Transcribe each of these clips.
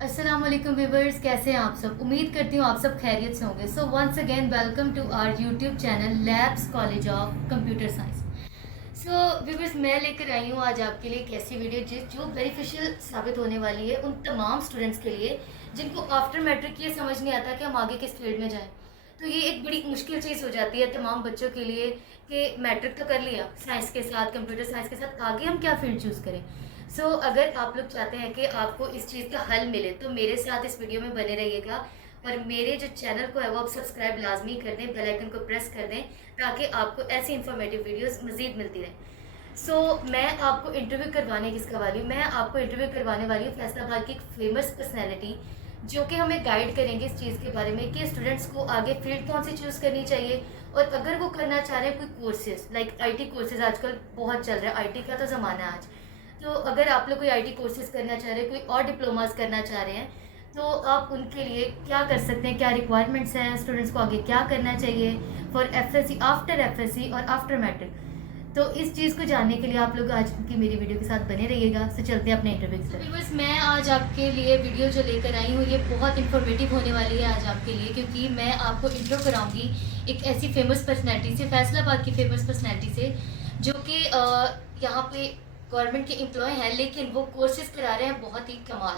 अस्सलाम वालेकुम व्यूवर्स, कैसे हैं आप सब। उम्मीद करती हूँ आप सब खैरियत से होंगे। So once again welcome to our YouTube channel labs college of computer science. So viewers, मैं लेकर आई हूँ आज आपके लिए एक ऐसी वीडियो जो बेनिफिशियल साबित होने वाली है उन तमाम स्टूडेंट्स के लिए जिनको आफ्टर मैट्रिक ये समझ नहीं आता कि हम आगे किस फील्ड में जाएं। तो ये एक बड़ी मुश्किल चीज़ हो जाती है तमाम बच्चों के लिए कि मैट्रिक तो कर लिया साइंस के साथ, कंप्यूटर साइंस के साथ, आगे हम क्या फील्ड चूज़ करें। अगर आप लोग चाहते हैं कि आपको इस चीज़ का हल मिले तो मेरे साथ इस वीडियो में बने रहिएगा और मेरे जो चैनल को है वो आप सब्सक्राइब लाजमी कर दें, बेल आइकन को प्रेस कर दें ताकि आपको ऐसी इन्फॉर्मेटिव वीडियोस मज़ीद मिलती रहें। मैं आपको इंटरव्यू करवाने किसका वाली हूँ, मैं आपको इंटरव्यू करवाने वाली हूँ फैसलाबाद की एक फेमस पर्सनैलिटी जो कि हमें गाइड करेंगे इस चीज़ के बारे में कि स्टूडेंट्स को आगे फील्ड कौन सी चूज़ करनी चाहिए। और अगर वो करना चाह रहे हैं कोई कोर्सेज लाइक आईटी कोर्सेज आजकल बहुत चल रहा है, आईटी का तो ज़माना है आज। तो अगर आप लोग कोई आईटी कोर्सेज करना चाह रहे हैं, कोई और डिप्लोमास करना चाह रहे हैं, तो आप उनके लिए क्या कर सकते हैं, क्या रिक्वायरमेंट्स हैं, स्टूडेंट्स को आगे क्या करना चाहिए फॉर एफएससी, आफ्टर एफएससी और आफ्टर मैट्रिक। तो इस चीज़ को जानने के लिए आप लोग आज की मेरी वीडियो के साथ बने रहिएगा। तो चलते हैं अपने इंटरव्यू की तरफ। बस मैं आज आपके लिए वीडियो जो लेकर आई हूँ ये बहुत इन्फॉर्मेटिव होने वाली है आज आपके लिए, क्योंकि मैं आपको इंट्रो कराऊंगी एक ऐसी फेमस पर्सनैलिटी से, फैसलाबाद की फेमस पर्सनैलिटी से, जो कि यहाँ पे गवर्नमेंट के एम्प्लॉय हैं लेकिन वो कोर्सेज करा रहे हैं बहुत ही कमाल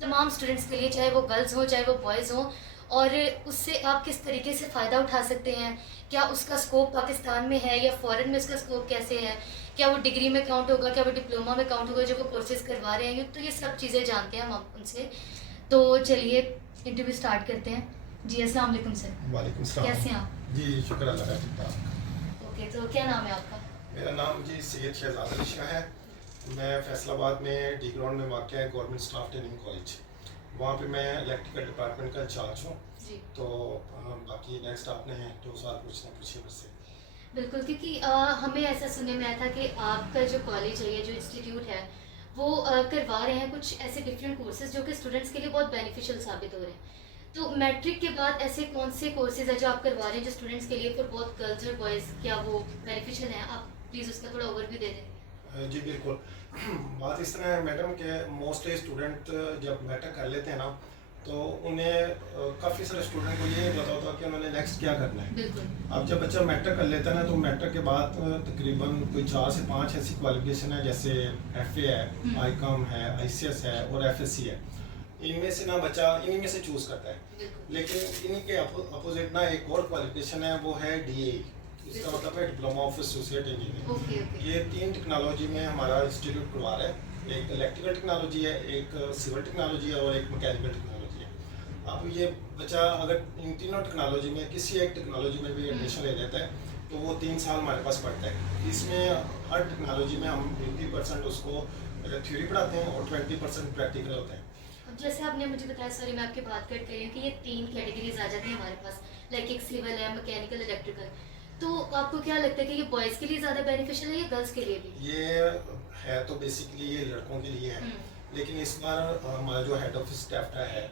तमाम स्टूडेंट्स के लिए, चाहे वो गर्ल्स हों चाहे वो बॉयज़ हों। और उससे आप किस तरीके से फ़ायदा उठा सकते हैं, क्या उसका स्कोप पाकिस्तान में है या फ़ॉरेन में, उसका स्कोप कैसे है, क्या वो डिग्री में काउंट होगा, क्या वो डिप्लोमा में काउंट होगा जो वो कोर्सेज करवा रहे हैं। तो ये सब चीज़ें जानते हैं हम उनसे। तो चलिए इंटरव्यू स्टार्ट करते हैं। जी अस्सलाम वालेकुम सर। वालेकुम सलाम। कैसे हैं आप? जी शुक्र अल्लाह का, ठीक ठाक। ओके, तो क्या नाम है आपका? मेरा नाम जी सैयद शहजाद अली शाह है। मैं फैसलाबाद में डी ग्राउंड में वाक़ है गवर्नमेंट स्टाफ ट्रेनिंग कॉलेज, वहाँ पे मैं इलेक्ट्रिकल डिपार्टमेंट का इंचार्ज हूँ। तो बाकी नेक्स्ट आपने जो सवाल पूछना पूछिए मुझसे। बिल्कुल, क्योंकि हमें ऐसा सुनने में आया था कि आपका जो कॉलेज है या जो इंस्टीट्यूट है वो करवा रहे हैं कुछ ऐसे डिफरेंट कोर्सेज जो कि स्टूडेंट्स के लिए बहुत बेनिफिशियल साबित हो रहे हैं। तो मैट्रिक के बाद ऐसे कौन से कोर्सेज है जो आप करवा रहे हैं जो स्टूडेंट्स के लिए फॉर बोथ गर्ल्स और बॉयज़, क्या वो बेनिफिशियल है? आप प्लीज़ उसका थोड़ा ओवरव्यू दे दें। जी बिल्कुल। बात इस तरह है मैडम के मोस्टली स्टूडेंट जब मैट्रिक कर लेते हैं ना, तो उन्हें काफ़ी सारे स्टूडेंट को ये पता होता है कि उन्होंने नेक्स्ट क्या करना है। बिल्कुल। अब जब बच्चा मैट्रिक कर लेता है ना, तो मैट्रिक के बाद तकरीबन कोई 4 से 5 ऐसी क्वालिफिकेशन है, जैसे एफए है, आईकॉम है, आईसीएस है और एफएससी है। इनमें से ना बच्चा इन्हीं में से चूज़ करता है। लेकिन इन्हीं के अपोजिट ना एक और क्वालिफिकेशन है, वो है डीए। इसका मतलब है डिप्लोमा ऑफ एसोसिएट इंजीनियरिंग। ये 3 टेक्नोलॉजी में हमारा इंस्टीट्यूट करवा रहा है। एक इलेक्ट्रिकल टेक्नोलॉजी है, एक सिविल टेक्नोलॉजी है और एक मैकेनिकल टेक्नोलॉजी है। अब ये बच्चा अगर इन तीनों टेक्नोलॉजी में किसी एक टेक्नोलॉजी में भी एडमिशन ले लेता है तो वो 3 साल हमारे पास पढ़ता है। इसमें हर टेक्नोलॉजी में हम 20% उसको थ्योरी पढ़ाते हैं और 20% प्रैक्टिकल होता है। अब जैसे आपने मुझे बताया, सॉरी मैं आपकी बात कट कर रही हूँ, कि ये 3 कैटेगरीज आ जाती हैं हमारे पास, लाइक एक सिविल है, मैकेनिकल, इलेक्ट्रिकल। तो आपको क्या लगता है कि ये बॉयज़ के लिए ज़्यादा बेनिफिशियल है या गर्ल्स के लिए भी? ये है तो बेसिकली ये लड़कों के लिए है, लेकिन इस बार हमारा जो हेड ऑफ स्टाफ है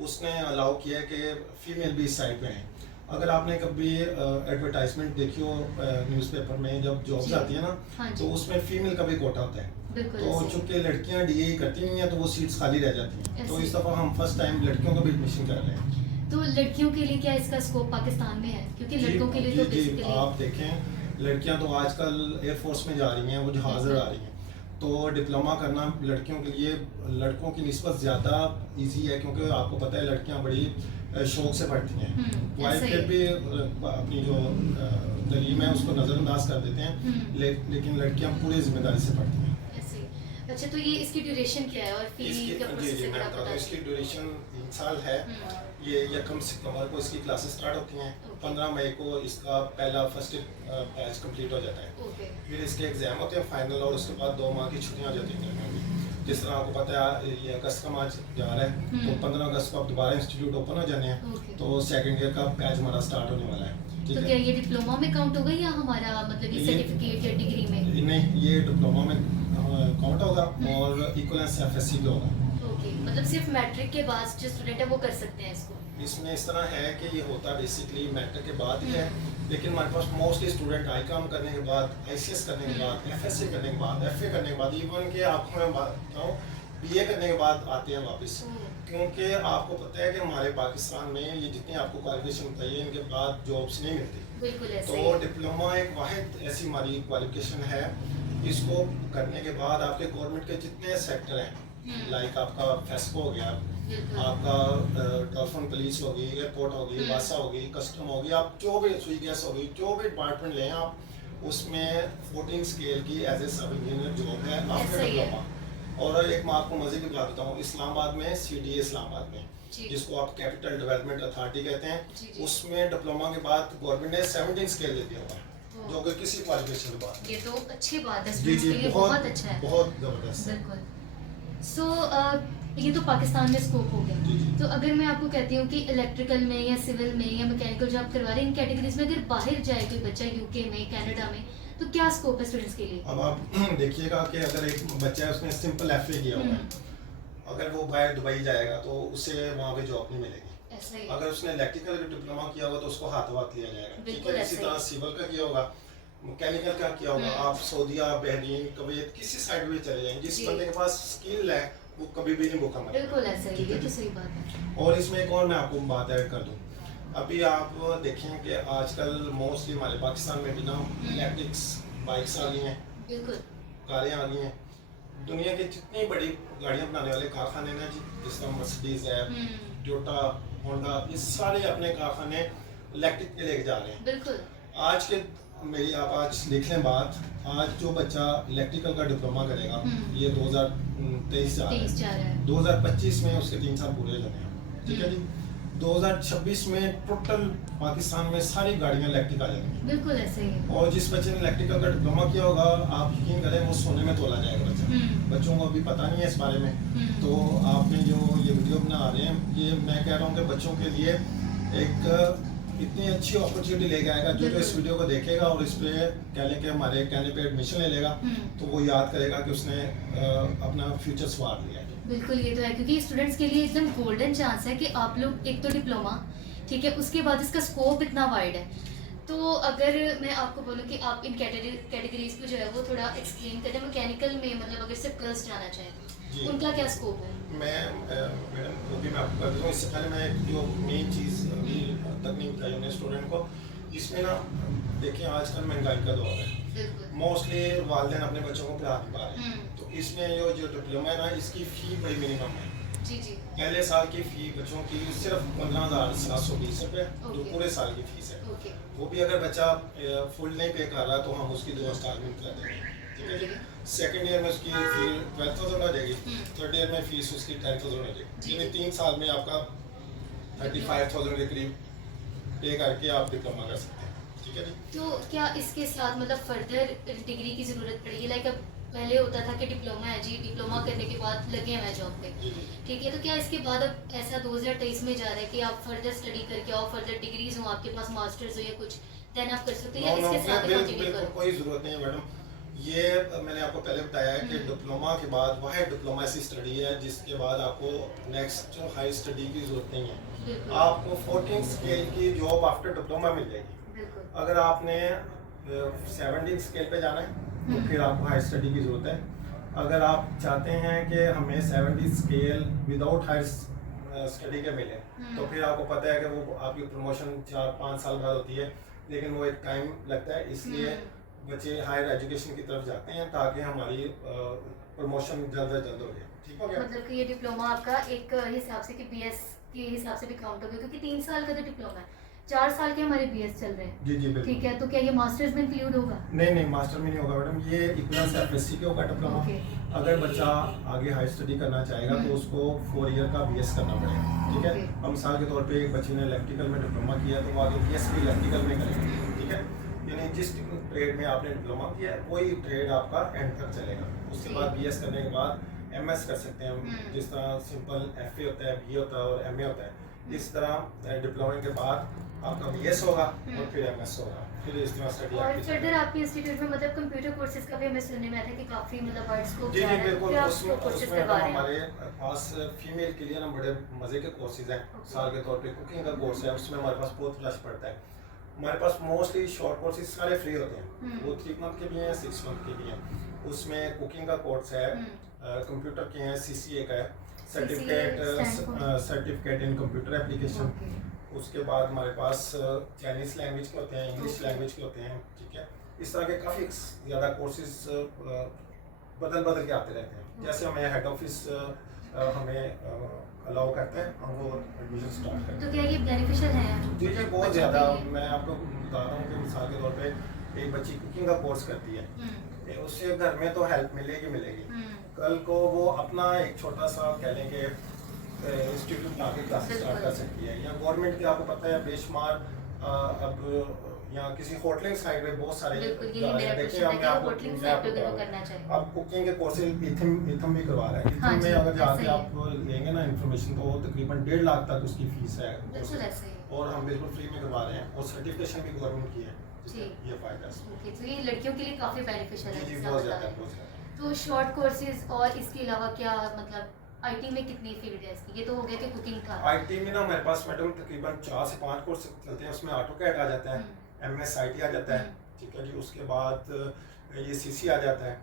उसने अलाउ किया है कि फीमेल भी इस साइड पे हैं। अगर आपने कभी एडवर्टाइजमेंट देखी हो न्यूज़पेपर में, जब जॉब्स आती है ना, तो उसमें फीमेल का भी कोटा होता है। तो चूंकि लड़कियां डीए करती नहीं है तो वो सीट्स खाली रह जाती हैं। तो इस दफ़ा हम फर्स्ट टाइम लड़कियों का भी एडमिशन कर रहे हैं। तो लड़कियों के लिए क्या इसका स्कोप पाकिस्तान में है? क्योंकि लड़कों के लिए तो बेसिकली आप देखें, लड़कियां तो आजकल एयरफोर्स में जा रही हैं, वो जहाज़ उड़ा रही हैं। तो डिप्लोमा करना लड़कियों के लिए लड़कों की निस्बत ज़्यादा इजी है, क्योंकि आपको पता है लड़कियां बड़ी शौक से पढ़ती हैं। वाइफ फिर भी अपनी जो तलीम है उसको नज़रअंदाज कर देते हैं, लेकिन लड़कियां पूरी जिम्मेदारी से पढ़ती हैं। अच्छा, तो ये इसकी ड्यूरेशन क्या है और फी का प्रोसेस जी मैं अगर आप बताता हूँ। बता इसकी ड्यूरेशन 3 साल है। ये यकम सितंबर को इसकी क्लासेस स्टार्ट होती हैं। 15 मई को इसका पहला फर्स्ट बैच कंप्लीट हो जाता है। फिर इसके एग्जाम होते हैं फाइनल, और उसके बाद 2 माह की छुट्टियाँ हो जाती हैं गर्मियों की। जिस तरह आपको पता है ये अगस्त का माह जा रहा है, तो 15 अगस्त को अब दोबारा इंस्टीट्यूट ओपन हो जाने हैं। तो सेकेंड ईयर का बैच हमारा स्टार्ट होने वाला है। तो क्या ये डिप्लोमा में काउंट होगा या हमारा मतलब ये सर्टिफिकेट या डिग्री में? नहीं, ये डिप्लोमा में काउंट होगा और इक्वलेंस एफएससी भी होगा। ओके, मतलब सिर्फ मैट्रिक के बाद जो स्टूडेंट है वो कर सकते हैं इसको? इसमें इस तरह है कि ये होता बेसिकली मैट्रिक के बाद ही है, लेकिन हमारे पास मोस्टली स्टूडेंट आईकॉम करने के बाद, आईसीएस करने के बाद, एफएससी करने के बाद, एफए करने के बाद, इवन के आपको मैं बात बताऊँ बीए करने के बाद आते हैं वापस, क्योंकि आपको पता है कि हमारे पाकिस्तान में ये जितनी आपको क्वालिफिकेशन बताइए इनके बाद जॉब्स नहीं मिलती। बिल्कुल ऐसे तो ही। डिप्लोमा एक वाहिद ऐसी हमारी क्वालिफिकेशन है, इसको करने के बाद आपके गवर्नमेंट के जितने सेक्टर हैं, लाइक आपका फेस्को हो गया, बिल्कुल। आपका डॉल्फिन पुलिस होगी, एयरपोर्ट होगी, वासा होगी, कस्टम होगी, आप जो भी सुई गैस होगी, जो भी डिपार्टमेंट लें आप, उसमें 14 स्केल की एज ए सब इंजीनियर जॉब है आफ्टर सही है। डिप्लोमा। और एक मैं आपको मजे की बात बताऊँ, इस्लामाबाद में CDA इस्लामाबाद में, जी। जिसको आप कैपिटल डेवलपमेंट अथॉरिटी कहते हैं, जी, जी। उसमें डिप्लोमा के बाद गवर्नमेंट ने 17 स्केल दे दिया हुआ है, जो कि किसी क्वालिफिकेशन के बाद। ये तो अच्छी बात है, जी स्टूडेंट्स जी, के लिए बहुत बहुत अच्छा है। बहुत जबरदस्त है। बिल्कुल। सो ये तो पाकिस्तान में स्कोप हो गया। जी, जी। तो अगर मैं आपको कहती हूँ कि इलेक्ट्रिकल में या सिविल में या मैकेनिकल जो आप करवा रहे हैं, इन कैटेगरीज में अगर बाहर जाए कोई बच्चा UK में, कनाडा में, तो क्या स्कोप है स्टूडेंट्स के लिए? अब आप देखिएगा कि अगर एक बच्चा है उसने सिंपल FA किया हुआ है, अगर वो बाहर दुबई जाएगा तो उसे वहाँ पे जॉब नहीं मिलेगी। ऐसा ही। अगर उसने इलेक्ट्रिकल का डिप्लोमा किया होगा तो उसको हाथों हाथ लिया जाएगा, ठीक बिल्कुल है। इसी ऐसा तरह ही। सिविल का किया होगा, मैकेनिकल का किया होगा, आप सऊदीया, बहरीन, कुवैत किसी साइड में चले जाएंगे, जिस जी। बंदे के पास स्किल है वो कभी भी नहीं भूखा मरेगा। बिल्कुल ऐसा ही, ठीक है ये तो जी। सही बात है। और इसमें एक और मैं आपको बात ऐड कर दूं, अभी आप देखें कि आजकल मोस्टली हमारे पाकिस्तान में भी ना इलेक्ट्रिक्स बाइक्स आ गई हैं, बिल्कुल। कारें आ गई हैं। दुनिया की जितनी बड़ी गाड़ियां बनाने वाले कारखाने ना जी, जिस तरह मर्सिडीज है, टोयोटा, होंडा, ये सारे अपने कारखाने इलेक्ट्रिक के लेके जा रहे हैं। बिल्कुल। आज के मेरी आप आज देख लें बात, आज जो बच्चा इलेक्ट्रिकल का डिप्लोमा करेगा, ये 2023 जा रहा 23 है, जा रहा है। 2025 में उसके 3 साल पूरे हो जाने हैं, ठीक है जी। 2026 में टोटल पाकिस्तान में सारी गाड़ियां इलेक्ट्रिक आ जाएंगी। बिल्कुल ऐसे ही है। और जिस बच्चे ने इलेक्ट्रिकल का डिप्लोमा किया होगा, आप यकीन करें वो सोने में तोला जाएगा बच्चा। बच्चों को अभी पता नहीं है इस बारे में, तो आपने जो ये वीडियो बना रहे हैं, ये मैं कह रहा हूँ कि बच्चों के लिए एक इतनी अच्छी अपॉर्चुनिटी लेके आएगा। जो जो इस वीडियो को देखेगा और इस पे कह लें कि हमारे कहने पे एडमिशन ले लेगा, तो वो याद करेगा कि उसने अपना फ्यूचर संवार लिया है। बिल्कुल, ये तो है, क्योंकि स्टूडेंट्स के लिए एकदम गोल्डन चांस है कि आप लोग एक तो डिप्लोमा, ठीक है, उसके बाद इसका स्कोप इतना वाइड है। तो अगर मैं आपको बोलूँ कि आप इन कैटेगरीज को जो है वो थोड़ा एक्सप्लेन करें, मैकेनिकल में मतलब अगर सिर्फ गर्ल्स जाना चाहें, उनका क्या स्कोप है? मैडम वो भी मैं आपको कर दूँ, इससे पहले मैं जो मेन चीज़ अभी तक नहीं बताई उन्हें स्टूडेंट को, इसमें ना देखिए आजकल महंगाई का दौर है, बिल्कुल। मोस्टली वालिदैन अपने बच्चों को पढ़ा नहीं पा रहे हैं, तो इसमें जो डिप्लोमा है ना, इसकी फ़ी बड़ी मिनिमम है। जी जी। पहले साल की फ़ी बच्चों की सिर्फ 15,720 रुपये, जो पूरे साल की फ़ीस है। ओके। वो भी अगर बच्चा फुल नहीं पे कर रहा तो हम उसकी 2 इंस्टॉलमेंट कर देंगे, ठीक है जी। सेकेंड ईयर में उसकी फी 12,000 हो जाएगी, थर्ड ईयर में फीस उसकी 10,000 हो जाएगी, यानी 3 साल में आपका 35,000 के करीब पे करके आप डिप्लोमा कर सकते हैं, ठीक है जी। तो क्या इसके साथ मतलब फर्दर डिग्री की ज़रूरत पड़ेगी? लाइक अब पहले होता था कि डिप्लोमा है जी, डिप्लोमा करने के बाद लगे हैं जॉब पे, जी जी। ठीक है, तो क्या इसके बाद अब ऐसा 2023 में जा रहा है कि आप फर्दर स्टडी करके आओ, फर्दर डिग्रीज हो आपके पास, मास्टर्स हो या कुछ, देन आप कर सकते हो, या इसके साथ ही कंटिन्यू बिल्कुल करो? कोई ज़रूरत नहीं है मैडम। ये मैंने आपको पहले बताया है कि डिप्लोमा के बाद वह डिप्लोमा ऐसी स्टडी है जिसके बाद आपको नेक्स्ट हाई स्टडी की ज़रूरत नहीं है। बिल्कुल। आपको 14 स्केल की जॉब आफ्टर डिप्लोमा मिल जाएगी। बिल्कुल। अगर आपने 17 स्केल पे जाना है तो फिर आपको हाई स्टडी की ज़रूरत है। अगर आप चाहते हैं कि हमें 70 स्केल विदाउट हायर स्टडी के मिले, तो फिर आपको पता है कि वो आपकी प्रमोशन 4-5 साल बाद होती है, लेकिन वो एक टाइम लगता है, इसलिए बच्चे हायर एजुकेशन की तरफ जाते हैं ताकि हमारी प्रमोशन जल्द से जल्द हो जाए, ठीक हो गया। मतलब कि ये डिप्लोमा आपका एक हिसाब से कि BS के हिसाब से भी काउंट हो गया, क्योंकि 3 साल का तो डिप्लोमा है, 4 साल के हमारे BS चल रहे हैं। जी जी बिल्कुल। ठीक है, तो क्या ये मास्टर्स में इंक्लूड होगा? नहीं मास्टर में नहीं होगा मैडम, ये इक्वल FSC के होगा डिप्लोमा। ओके। अगर बच्चा आगे हाई स्टडी करना चाहेगा तो उसको 4 ईयर का BS करना पड़ेगा, ठीक है। ओके। हम मिसाल के तौर पे एक बच्चे ने इलेक्ट्रिकल में डिप्लोमा किया तो वो आगे BS भी इलेक्ट्रिकल में करेगा, ठीक है। यानी जिस ट्रेड में आपने डिप्लोमा किया है वही ट्रेड आपका एंड तक चलेगा। उसके बाद BS करने के बाद MS कर सकते हैं हम, जिस तरह सिंपल FA होता है, BA होता है और MA होता है, इस तरह डिप्लोमा के बाद आपका BS होगा और फिर MS होगा, फिर इस तरह स्टडी और आपकी फर्दर आपके इंस्टीट्यूट में मतलब कंप्यूटर कोर्सेज का भी हमें सुनने में आता है कि काफी मतलब वाइड स्कोप जी जा जी रहा है, बिल्कुल। फिर आप उसमें कोर्सेज उसमें करवा रहे हैं? हमारे पास फीमेल के लिए ना बड़े मज़े के कोर्सेज हैं। साल के तौर पे कुकिंग का कोर्स है, उसमें हमारे पास बहुत रश पड़ता है। हमारे पास मोस्टली शॉर्ट कोर्सेज सारे फ्री होते हैं, वो 3 मंथ के भी हैं, 6 मंथ के भी हैं। उसमें कुकिंग का कोर्स है, कंप्यूटर के हैं, CCA का है, सर्टिफिकेट इन कंप्यूटर एप्लीकेशन। उसके बाद हमारे पास चाइनीज़ लैंग्वेज के होते हैं, इंग्लिश लैंग्वेज के होते हैं, ठीक है। इस तरह के काफ़ी ज़्यादा कोर्सेज बदल बदल के आते रहते हैं। जैसे हमें हेड ऑफिस हमें अलाउ करते हैं, हम वो एडमिशन स्टार्ट करते हैं। तो क्या ये बेनिफिशियल है? जी जी, बहुत ज़्यादा। मैं आपको बता रहा हूँ कि मिसाल के तौर पे एक बच्ची कुकिंग का कोर्स करती है, उससे घर में तो हेल्प मिलेगी मिलेगी, कल को वो अपना एक छोटा सा कह लें कि इंस्टीट्यूट बना के क्लासेस स्टार्ट कर सकती है। या गवर्नमेंट के आपको पता है बेशुमार अब यहाँ किसी होटलिंग साइड में बहुत सारे देखिए, हमें आप अब कुकिंग के कोर्सेज इथम भी करवा रहा है। इथम में अगर जाके आप लेंगे ना इन्फॉर्मेशन, तो तकरीबन 1.5 लाख तक उसकी फीस है, और हम बिल्कुल फ्री में करवा रहे हैं, और सर्टिफिकेशन भी गवर्नमेंट की है। ये फायदा है। तो ये लड़कियों के लिए काफी बेनिफिशियल है। जी बहुत ज़्यादा। तो शॉर्ट कोर्सेज और इसके अलावा क्या, मतलब IT में कितनी फील्ड है इसकी? ये तो हो गया कि कुकिंग का। IT में ना हमारे पास मैडम तकरीबन 4 से 5 कोर्स चलते हैं। उसमें AutoCAD आ जाता है, MS IT आ जाता है, ठीक है जी। उसके बाद ये CC आ जाता है।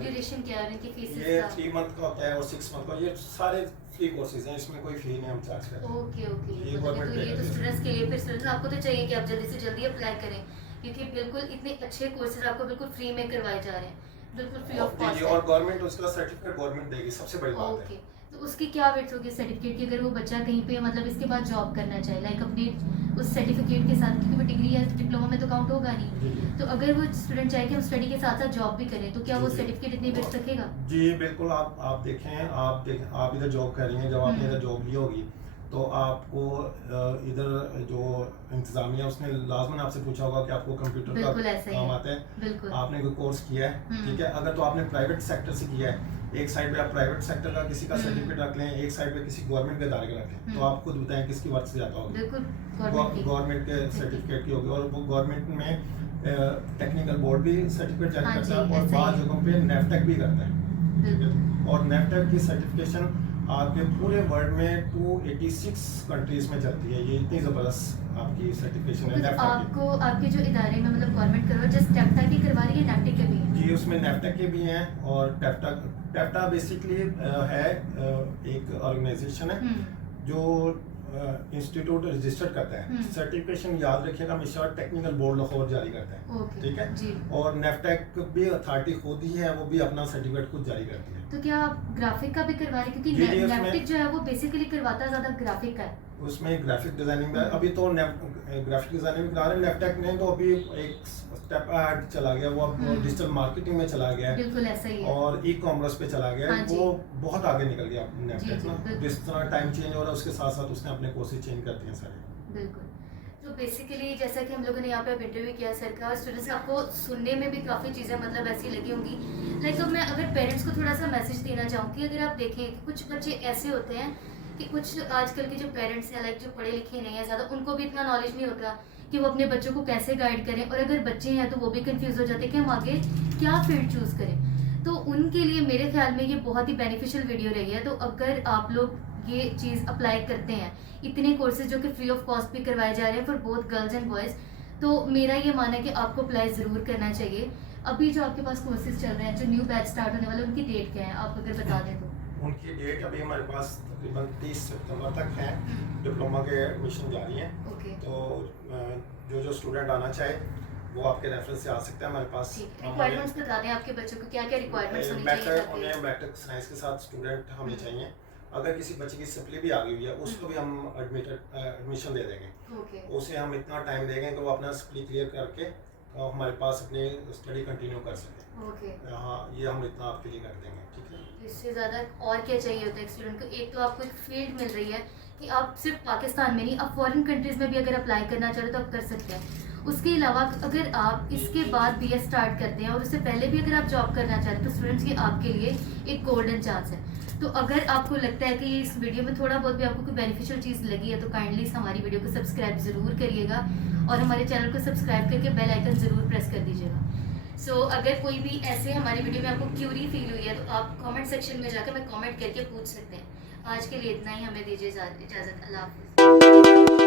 ड्यूरेशन क्या है इनकी फीस? ये 3 मंथ का होता है और 6 मंथ का। ये सारे फ्री कोर्सेज हैं, इसमें कोई फी नहीं हम चार्ज करते। Okay okay. ये गवर्नमेंट तो ये तो स्टूडेंट्स के लिए, फिर स्टूडेंट्स आपको तो चाहिए कि आप जल्दी से जल्दी अप्लाई करें, क्योंकि बिल्कुल इतने अच्छे कोर्सेज आपको बिल्कुल फ्री में करवाए जा रहे हैं, बिल्कुल फ्री ऑफ कॉस्ट। और गवर्नमेंट उसका सर्टिफिकेट गवर्नमेंट देगी, सबसे बड़ी बात है। ओके, तो उसकी क्या वेट होगी सर्टिफिकेट की, अगर वो बच्चा कहीं पे मतलब इसके बाद जॉब करना चाहे, लाइक अपने उस सर्टिफिकेट के साथ, क्योंकि वो डिग्री या डिप्लोमा में तो काउंट होगा नहीं, तो अगर वो स्टूडेंट चाहे कि हम स्टडी के साथ साथ जॉब भी करें, तो क्या वो सर्टिफिकेट इतनी वेट रखेगा? जी बिल्कुल। आप देखें, आप इधर जॉब कर रही हैं, जब आपने इधर जॉब ली होगी तो आपको इधर जो इंतजामिया उसने लाजमन आपसे पूछा होगा कि आपको कंप्यूटर का काम आता है, आपने कोई कोर्स किया है, ठीक है। अगर तो आपने प्राइवेट सेक्टर से किया है, एक साइड पे आप प्राइवेट सेक्टर का किसी का सर्टिफिकेट रख लें, एक साइड पे किसी गवर्नमेंट के इदारे का रख लें, तो आप खुद बताएं किसकी वर्क से ज़्यादा होगी? गवर्नमेंट के सर्टिफिकेट की होगी। और वो गवर्नमेंट में टेक्निकल बोर्ड भी सर्टिफिकेट जारी करता है, और बाद जगहों पे नेफटेक भी करता है। और नेफटेक की सर्टिफिकेशन आपके पूरे वर्ल्ड में 286 कंट्रीज में चलती है। ये इतनी ज़बरदस्त आपकी सर्टिफिकेशन है। आपको आपके जो इदारे में मतलब गवर्नमेंट करवा जस्ट टेप्टा की करवा रही है, नेफटेक के भी? जी, उसमें नेफटेक के भी हैं, और टेप्टा बेसिकली है एक ऑर्गेनाइजेशन है जो इंस्टीट्यूट रजिस्टर्ड करता है। सर्टिफिकेशन याद रखिएगा हमेशा टेक्निकल बोर्ड लाहौर जारी करता है, ठीक है। और नेफटेक भी अथॉरिटी खुद ही है, वो भी अपना सर्टिफिकेट खुद जारी करती है। तो क्या आप ग्राफिक का भी करवा रहे हैं? क्योंकि नेफटेक जो है वो बेसिकली करवाता है ज़्यादा ग्राफिक का है। उसमें ग्राफिक डिजाइनिंग में अभी तो ग्राफिक डिजाइनिंग में करा रहे हैं। नेफटेक ने तो अभी एक स्टेप अहेड चला गया, वो अब डिजिटल मार्केटिंग में चला गया है, बिल्कुल ऐसा ही है, और ई-कॉमर्स पे चला गया है। वो बहुत आगे निकल गया नेफटेक ना। जिस तरह टाइम चेंज हो रहा है, उसके साथ साथ उसने अपने कोर्सेज चेंज कर दिए सारे। बिल्कुल। तो बेसिकली जैसा कि हम लोगों ने यहाँ पे इंटरव्यू किया सरकार स्टूडेंट्स, आपको सुनने में भी काफ़ी चीज़ें मतलब ऐसी लगी होंगी। लाइक तो मैं अगर पेरेंट्स को थोड़ा सा मैसेज देना चाहूँ कि अगर आप देखें कि कुछ बच्चे ऐसे होते हैं कि कुछ आजकल के जो पेरेंट्स हैं, लाइक जो पढ़े लिखे नहीं है ज़्यादा, उनको भी इतना नॉलेज नहीं होता कि वो अपने बच्चों को कैसे गाइड करें, और अगर बच्चे हैं तो वो भी कंफ्यूज हो जाते हैं कि हम आगे क्या फील्ड चूज़ करें। तो उनके लिए मेरे ख्याल में ये बहुत ही बेनिफिशियल वीडियो रही है। तो अगर आप लोग ये चीज़ अप्लाई करते हैं, इतने कोर्सेज जो कि फ्री ऑफ कॉस्ट भी करवाए जा रहे हैं for both girls and boys, तो मेरा ये मानना है कि आपको अप्लाई ज़रूर करना चाहिए। अभी जो आपके पास कोर्सेज चल रहे हैं, जो न्यू बैच स्टार्ट होने वाले, उनकी डेट क्या है आप अगर बता दें तो? उनकी डेट अभी हमारे पास तकरीबन 30 सितंबर तक है। डिप्लोमा के एडमिशन जारी हैं, तो जो स्टूडेंट आना चाहे वो आपके रेफरेंस से आ सकता है हमारे पास। रिक्वायरमेंट्स बता दें आपके बच्चों को, क्या क्या रिक्वायरमेंट्स होनी चाहिए? उन्हें मैट्रिक साइंस के साथ स्टूडेंट हमें चाहिए। अगर किसी बच्चे की सप्ली भी आ गई हुई है, उसको भी हम एडमिशन दे देंगे। उसे हम इतना टाइम देंगे कि वो अपना सप्ली क्लियर करके हमारे पास अपनी स्टडी कंटिन्यू कर सके। हाँ, ये हम इतना आपके लिए कर देंगे, ठीक है। इससे ज़्यादा और क्या चाहिए होता है एक स्टूडेंट को? एक तो आपको एक फील्ड मिल रही है कि आप सिर्फ पाकिस्तान में नहीं, आप फॉरेन कंट्रीज़ में भी अगर अप्लाई करना चाह रहे हो तो आप कर सकते हैं। उसके अलावा अगर आप इसके बाद BS स्टार्ट करते हैं और उससे पहले भी अगर आप जॉब करना चाहते हैं, तो स्टूडेंट्स की आपके लिए एक गोल्डन चांस है। तो अगर आपको लगता है कि इस वीडियो में थोड़ा बहुत भी आपको कोई बेनिफिशियल चीज़ लगी है, तो काइंडली हमारी वीडियो को सब्सक्राइब ज़रूर करिएगा, और हमारे चैनल को सब्सक्राइब करके बेल आइकन ज़रूर प्रेस कर दीजिएगा। सो अगर कोई भी ऐसे हमारी वीडियो में आपको क्यूरी फील हुई है, तो आप कमेंट सेक्शन में जाकर हमें कमेंट करके पूछ सकते हैं। आज के लिए इतना ही, हमें दीजिए इजाज़त। अल्लाह हाफ़िज़।